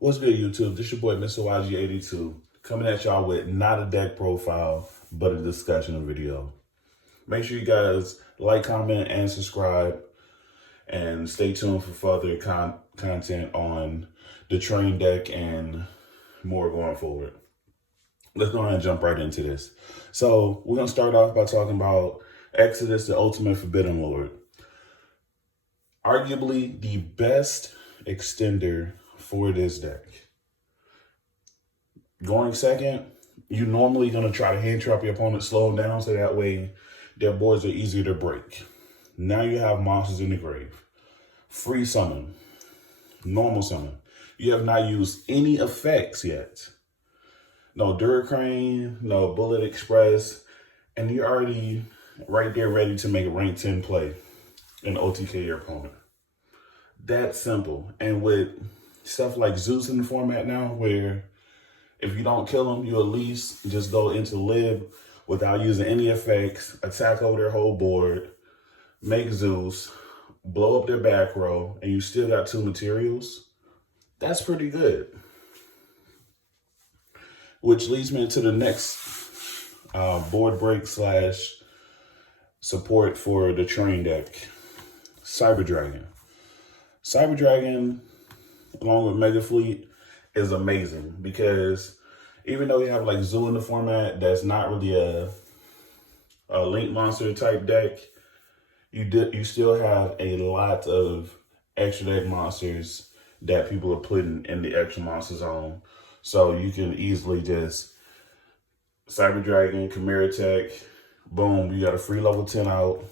What's good, YouTube? This your boy, Mr. YG82, coming at y'all with not a deck profile, but a discussion video. Make sure you guys like, comment, and subscribe, and stay tuned for further content on the train deck and more going forward. Let's go ahead and jump right into this. So we're going to start off by talking about Exodus, the Ultimate Forbidden Lord. Arguably the best extender for this deck. Going second, you're normally going to try to hand trap your opponent, slow them down, so that way their boards are easier to break. Now you have monsters in the grave. Free summon. Normal summon. You have not used any effects yet. No Duracrane, no Bullet Express, and you're already right there ready to make a rank 10 play and OTK your opponent. That's simple. And with stuff like Zeus in the format now, where if you don't kill them, you at least just go into lib without using any effects, attack over their whole board, make Zeus, blow up their back row, and you still got 2 materials. That's pretty good. Which leads me into the next board break / support for the train deck. Cyber Dragon. Cyber Dragon, along with Mega Fleet, is amazing because even though you have like Zoo in the format, that's not really a link monster type deck, you still have a lot of extra deck monsters that people are putting in the extra monster zone. So you can easily just Cyber Dragon, Chimera Tech, boom, you got a free level 10 out.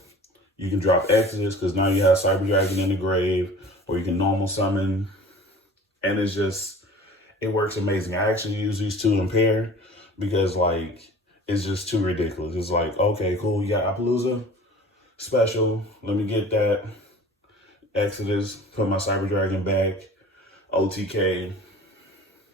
You can drop Exodus because now you have Cyber Dragon in the grave, or you can normal summon, and it works amazing. I actually use these 2 in pair because like it's just too ridiculous. It's like, okay, cool, you got Appaloosa, special, let me get that Exodus, put my Cyber Dragon back, OTK,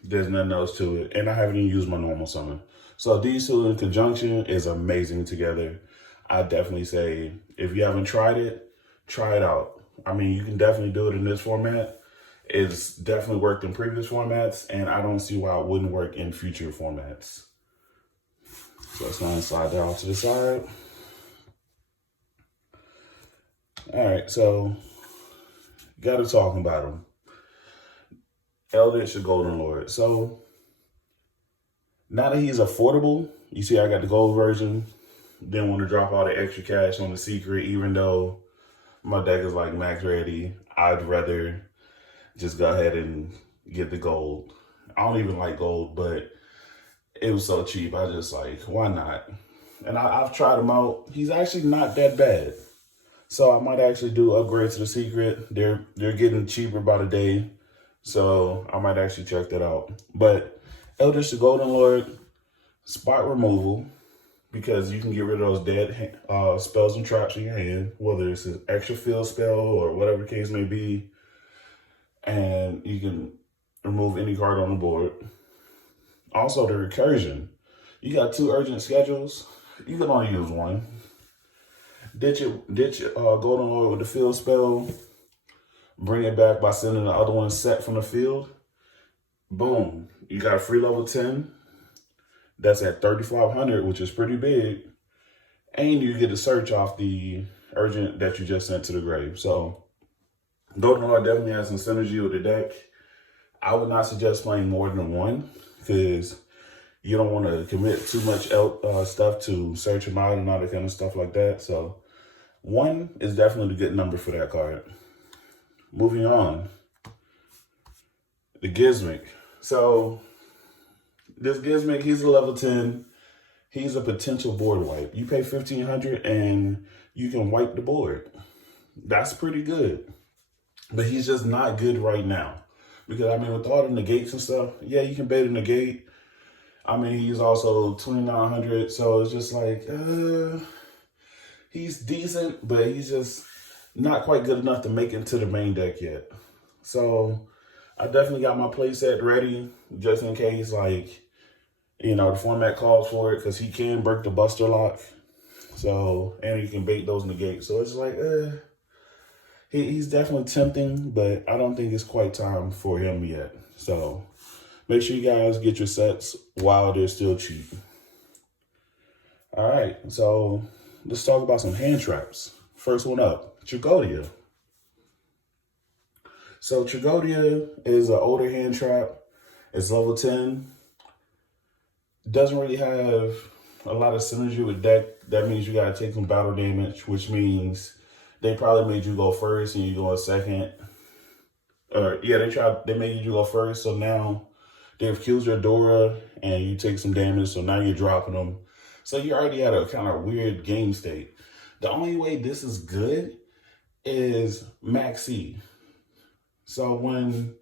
there's nothing else to it, and I haven't even used my normal summon. So these 2 in conjunction is amazing together. I definitely say, if you haven't tried it, try it out. I mean, you can definitely do it in this format. It's definitely worked in previous formats, and I don't see why it wouldn't work in future formats. So let's go and slide that off to the side. All right, so got to talk about him. Eldritch, the Golden Lord. So now that he's affordable, you see I got the gold version. Didn't want to drop all the extra cash on the secret, even though my deck is like max ready. I'd rather just go ahead and get the gold. I don't even like gold, but it was so cheap. I just like, why not? And I've tried him out. He's actually not that bad. So I might actually do upgrade to the secret. They're getting cheaper by the day. So I might actually check that out. But Eldritch, the Golden Lord, spot removal, because you can get rid of those dead spells and traps in your hand, whether it's an extra field spell or whatever the case may be. And you can remove any card on the board. Also, the recursion. You got 2 urgent schedules. You can only use 1. Ditch Golden Lord with the field spell. Bring it back by sending the other one set from the field. Boom. You got a free level 10. That's at 3,500, which is pretty big. And you get to search off the urgent that you just sent to the grave. So Golden Lord definitely has some synergy with the deck. I would not suggest playing more than 1 because you don't want to commit too much stuff to search them out and all that kind of stuff like that. So 1 is definitely a good number for that card. Moving on, the Gizmic. So this Gizmic, he's a level 10. He's a potential board wipe. You pay 1,500 and you can wipe the board. That's pretty good. But he's just not good right now. Because, I mean, with all the negates and stuff, yeah, you can bait a negate. I mean, he's also 2,900. So it's just like, he's decent, but he's just not quite good enough to make it to the main deck yet. So I definitely got my playset ready just in case, like, you know, the format calls for it, because he can break the Buster Lock. So, and you can bait those negates. So it's like, he's definitely tempting, but I don't think it's quite time for him yet. So make sure you guys get your sets while they're still cheap. All right, so let's talk about some hand traps. First one up, Tragodia. So Tragodia is an older hand trap. It's level 10. Doesn't really have a lot of synergy with deck. That means you gotta take some battle damage, which means they probably made you go first and you go in second. Or yeah, they made you go first. So now they've killed your Dora and you take some damage. So now you're dropping them. So you already had a kind of weird game state. The only way this is good is Maxi. So when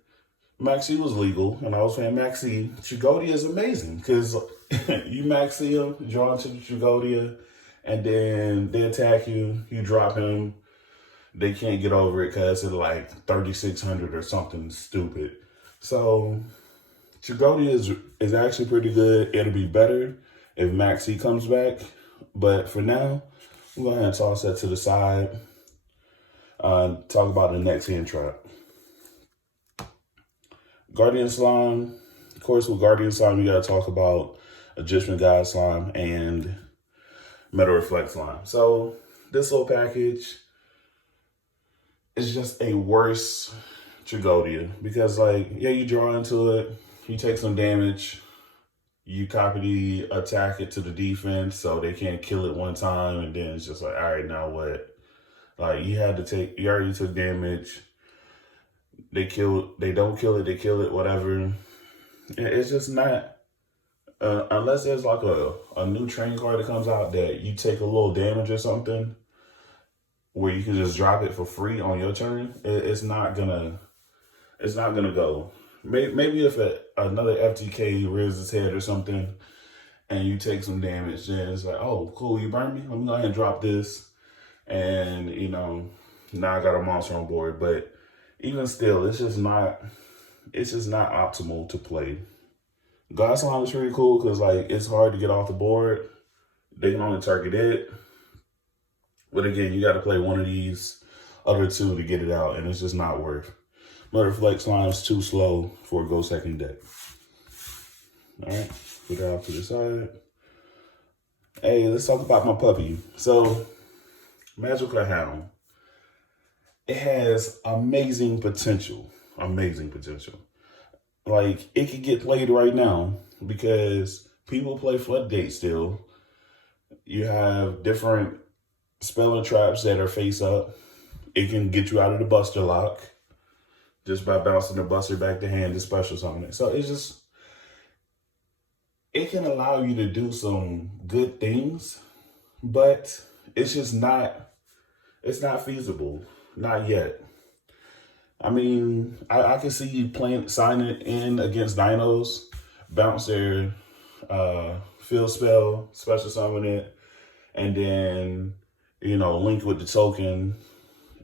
Maxi was legal and I was playing Maxi, Tragodia is amazing because you Maxi him, draw into the Tragodia, and then they attack you, you drop him. They can't get over it because it's like 3,600 or something stupid. So Tragodia is actually pretty good. It'll be better if Maxi comes back. But for now, I'm going to toss that to the side. Talk about the next hand trap. Guardian Slime. Of course, with Guardian Slime, you got to talk about Gizmic God Slime and Metal Reflect Slime. So this little package is just a worse Tragodia because, like, yeah, you draw into it, you take some damage, you copy the attack it to the defense so they can't kill it one time, and then it's just like, all right, now what? Like, you already took damage. They don't kill it, they kill it, whatever. It's just not, unless there's like a new training card that comes out that you take a little damage or something, where you can just drop it for free on your turn, it's not gonna go. Maybe if another FTK rears its head or something, and you take some damage, then it's like, oh, cool, you burned me? Let me go ahead and drop this, and now I got a monster on board. But even still, it's just not optimal to play. God Slime is pretty cool because, like, it's hard to get off the board. They can only target it. But again, you got to play one of these other two to get it out, and it's just not worth. Metal Reflect Slime's too slow for a go second deck. All right, put that off to the side. Hey, let's talk about my puppy. So, Magical Hound. It has amazing potential. Amazing potential. Like, it could get played right now because people play Floodgate still. You have different spell and traps that are face up. It can get you out of the Buster Lock just by bouncing the Buster back to hand to special summon it. So it can allow you to do some good things, but it's not feasible. Not yet. I mean, I can see you signing in against dinos, bounce their field spell, special summon it, and then, link with the token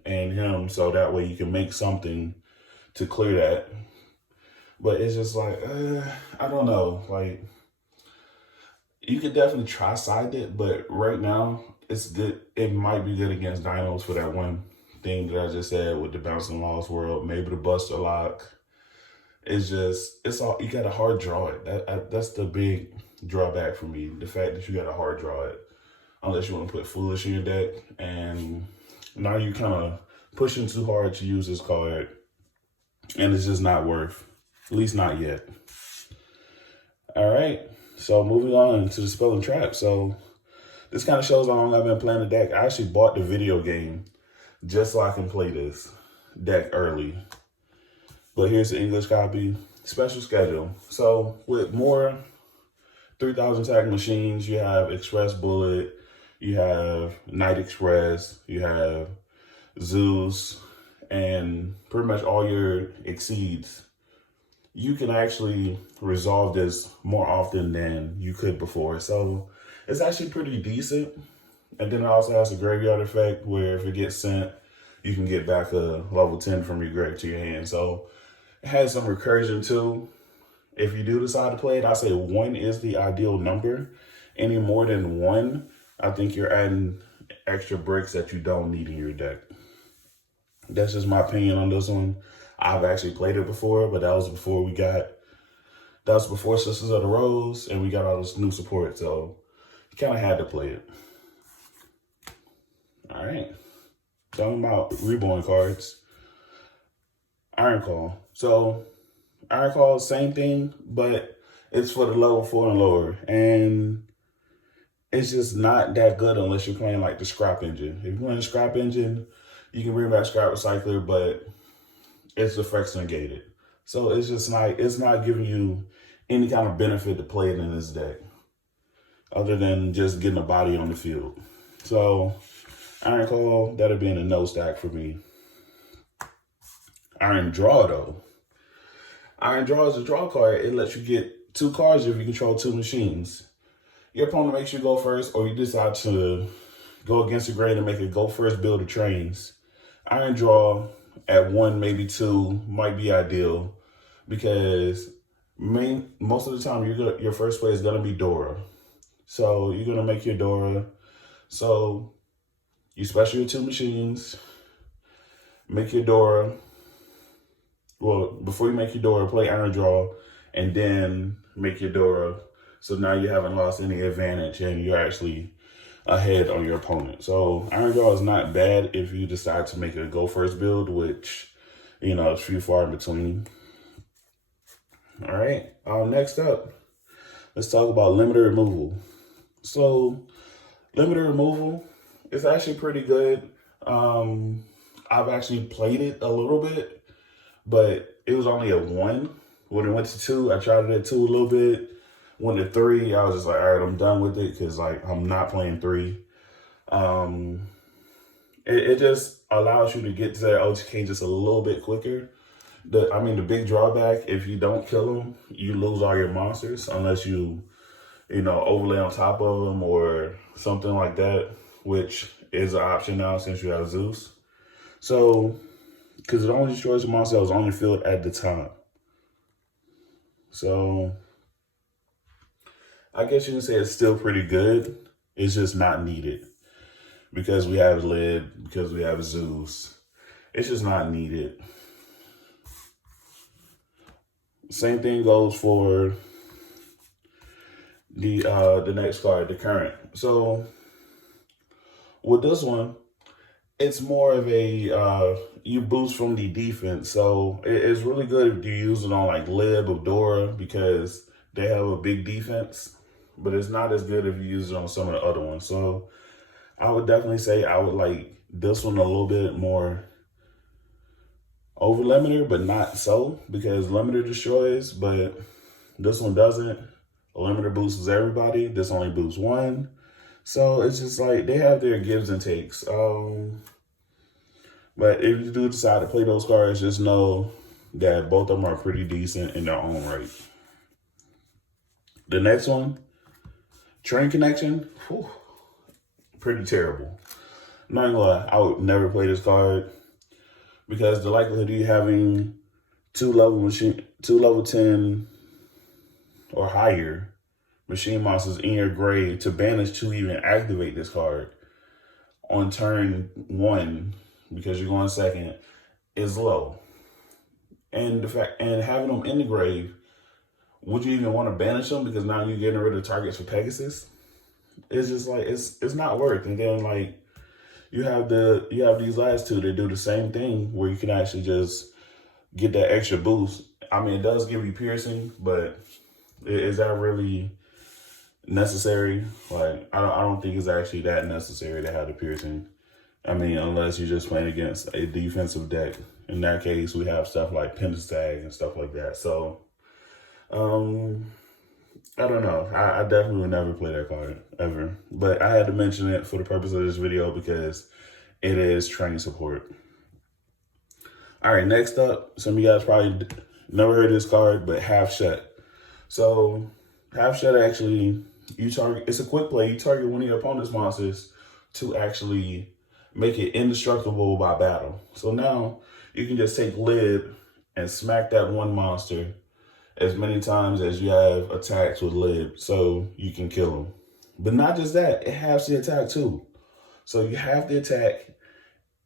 and him so that way you can make something to clear that. But it's just like, I don't know. Like, you could definitely try side it, but right now it's good. It might be good against dinos for that one thing that I just said with the bouncing Lost World, maybe the Buster Lock. It's all, you got to hard draw it. That's the big drawback for me. The fact that you got to hard draw it, unless you want to put Foolish in your deck. And now you're kind of pushing too hard to use this card, and it's just not worth, at least not yet. All right, so moving on to the Spell and Trap. So this kind of shows how long I've been playing the deck. I actually bought the video game just so I can play this deck early. But here's the English copy. Special schedule. So with more 3,000 tag machines, you have Express Bullet, you have Night Express, you have Zeus, and pretty much all your exceeds. You can actually resolve this more often than you could before. So it's actually pretty decent. And then it also has a graveyard effect where if it gets sent, you can get back a level 10 from your grave to your hand. So it has some recursion too. If you do decide to play it, I say 1 is the ideal number. Any more than 1, I think you're adding extra bricks that you don't need in your deck. That's just my opinion on this one. I've actually played it before, but that was before Sisters of the Rose, and we got all this new support, so you kind of had to play it. All right. Talking about reborn cards. Iron Call. So, Iron Call, same thing, but it's for the level 4 and lower. And it's just not that good unless you're playing like the Scrap Engine. If you're playing the Scrap Engine, you can bring back Scrap Recycler, but it's effects negated. So it's just like, it's not giving you any kind of benefit to play it in this deck, other than just getting a body on the field. So Iron Call, that'll be in a no stack for me. Iron Draw, though. Iron Draw is a draw card. It lets you get 2 cards if you control 2 machines. Your opponent makes you go first, or you decide to go against the grain and make it go first build of trains. Iron Draw at 1, maybe 2 might be ideal, because most of the time your first play is going to be Dora. So you're going to make your Dora. So you special your 2 machines, make your Dora. Well, before you make your Dora, play Iron Draw, and then make your Dora. So now you haven't lost any advantage, and you're actually ahead on your opponent. So Iron Draw is not bad if you decide to make a go first build, which, you know, it's few far in between. All right. Next up, let's talk about limiter removal. So limiter removal is actually pretty good. I've actually played it a little bit, but it was only a 1. When it went to 2, I tried it at 2 a little bit. Went to 3, I was just like, all right, I'm done with it, because like I'm not playing 3. It just allows you to get to that OTK just a little bit quicker. The big drawback, if you don't kill them, you lose all your monsters unless you overlay on top of them or something like that, which is an option now since you have Zeus. So, because it only destroys the monster that was on the field at the time. So, I guess you can say it's still pretty good. It's just not needed. Because we have Lid, because we have Zeus. It's just not needed. Same thing goes for the next card, the Current. So, with this one, it's more of a, you boost from the defense. So it's really good if you use it on like Lib or Dora, because they have a big defense, but it's not as good if you use it on some of the other ones. So I would definitely say I would like this one a little bit more over limiter, but not so, because limiter destroys, but this one doesn't. A limiter boosts everybody. This only boosts 1. So it's just like they have their gives and takes. But if you do decide to play those cards, just know that both of them are pretty decent in their own right. The next one, Train Connection, pretty terrible. I'm not gonna lie, I would never play this card, because the likelihood of you having 2 level 10 or higher machine monsters in your grave to banish to even activate this card on turn 1, because you're going second, is low. And having them in the grave, would you even want to banish them, because now you're getting rid of targets for Pegasus? It's just like it's not worth. And then like you have these last 2 that do the same thing, where you can actually just get that extra boost. I mean, it does give you piercing, but is that really necessary? Like I don't think it's actually that necessary to have the piercing. I mean, unless you're just playing against a defensive deck. In that case, we have stuff like Pentastag and stuff like that. So, I don't know. I definitely would never play that card, ever. But I had to mention it for the purpose of this video, because it is train support. All right, next up, some of you guys probably never heard of this card, but Half Shut. So, Half Shut actually, it's a quick play. You target one of your opponent's monsters to actually make it indestructible by battle. So now you can just take Lid and smack that one monster as many times as you have attacks with Lid, so you can kill him. But not just that, it halves the attack too. So you have the attack,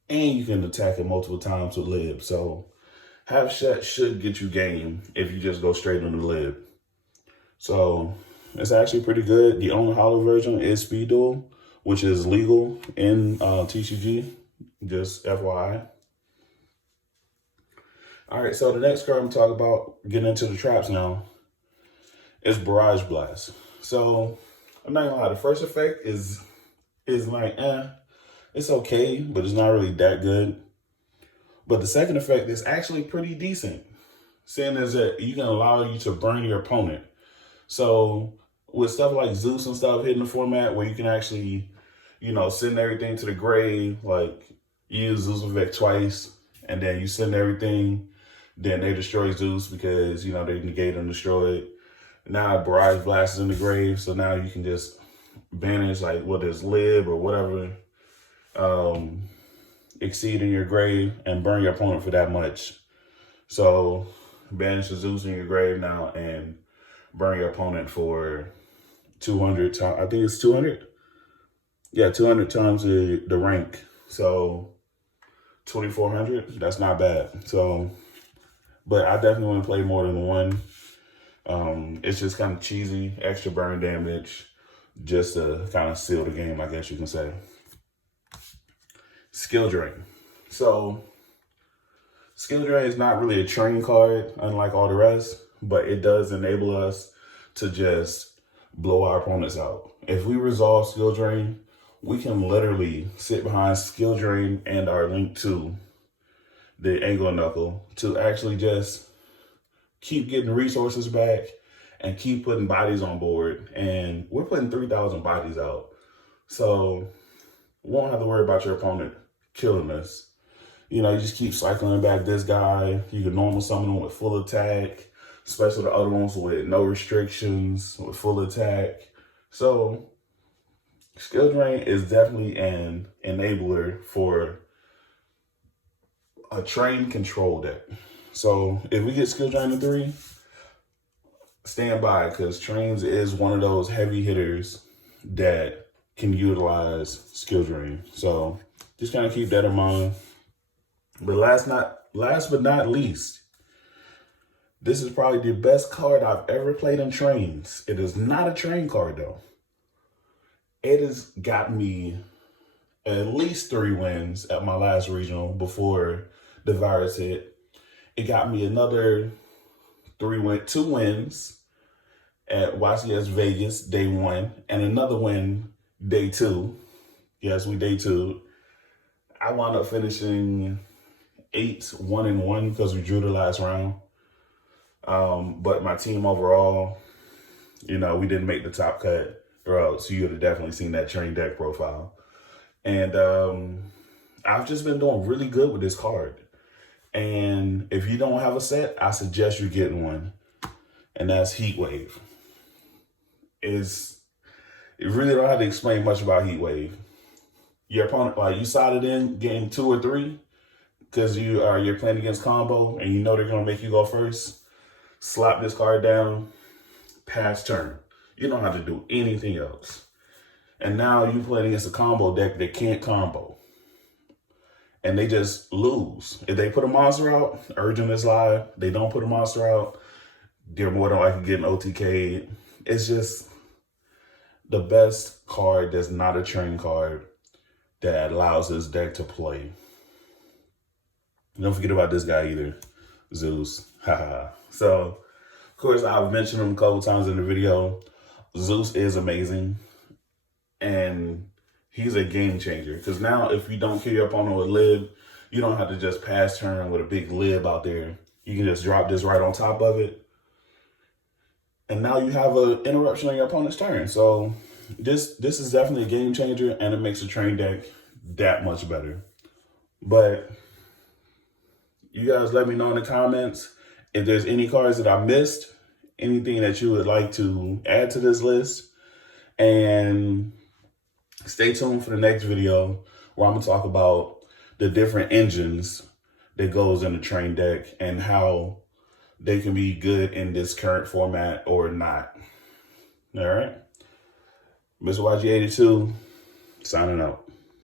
and you can attack it multiple times with lib. So half shot should get you game if you just go straight on the lib. So it's actually pretty good. The only hollow version is speed duel, which is legal in TCG, just FYI. All right, so the next card I'm talking about, getting into the traps now, is Barrage Blast. So I'm not gonna lie, the first effect is like, it's okay, but it's not really that good. But the second effect is actually pretty decent, seeing as that you can allow you to burn your opponent. So with stuff like Zeus and stuff hitting the format where you can actually, you know, send everything to the grave, like you use Zeus effect twice, and then you send everything, then they destroy Zeus because, you know, they negate and destroy it. Now Barrage Blast is in the grave, so now you can just banish like whether it's lib or whatever, exceed in your grave and burn your opponent for that much. So banish the Zeus in your grave now and burn your opponent for 200 times. I think it's 200. Yeah, 200 times the rank. So 2,400. That's not bad. So, but I definitely want to play more than one. It's just kind of cheesy, extra burn damage, just to kind of seal the game, I guess you can say. Skill Drain. So Skill Drain is not really a train card, unlike all the rest, but it does enable us to just blow our opponents out. If we resolve Skill Drain, we can literally sit behind Skill Drain and our Link to the Angle Knuckle to actually just keep getting resources back and keep putting bodies on board. And we're putting 3,000 bodies out. So we won't have to worry about your opponent killing us. You know, you just keep cycling back this guy. You can normal summon him with full attack, especially the other ones with no restrictions, with full attack. So Skill Drain is definitely an enabler for a train control deck. So if we get Skill Drain to 3, stand by, because trains is one of those heavy hitters that can utilize Skill Drain. So just kind of keep that in mind. But last but not least, this is probably the best card I've ever played in trains. It is not a train card though. It has got me at least 3 wins at my last regional before the virus hit. It got me another 2 wins at YCS Vegas day 1 and another win day 2. Yes, we day 2. I wound up finishing 8-1-1 because we drew the last round. But my team overall, you know, we didn't make the top cut, or else you would have definitely seen that train deck profile. And I've just been doing really good with this card. And if you don't have a set, I suggest you getting one. And that's Heat Wave. You really don't have to explain much about Heat Wave. Your opponent, like, you sided in game 2 or 3 because you're playing against combo and you know they're gonna make you go first. Slap this card down, pass turn. You don't have to do anything else. And now you playing against a combo deck that can't combo. And they just lose. If they put a monster out, Urgent is live. They don't put a monster out, they're more than likely getting OTK'd. It's just the best card that's not a train card that allows this deck to play. Don't forget about this guy either, Zeus. Haha. So, of course, I've mentioned him a couple times in the video. Zeus is amazing. And he's a game changer. Because now if you don't kill your opponent with lib, you don't have to just pass turn with a big lib out there. You can just drop this right on top of it. And now you have an interruption on your opponent's turn. So this is definitely a game changer, and it makes the train deck that much better. But you guys let me know in the comments if there's any cards that I missed, anything that you would like to add to this list. And stay tuned for the next video where I'm going to talk about the different engines that goes in the train deck and how they can be good in this current format or not. All right. Mr. YG82 signing out.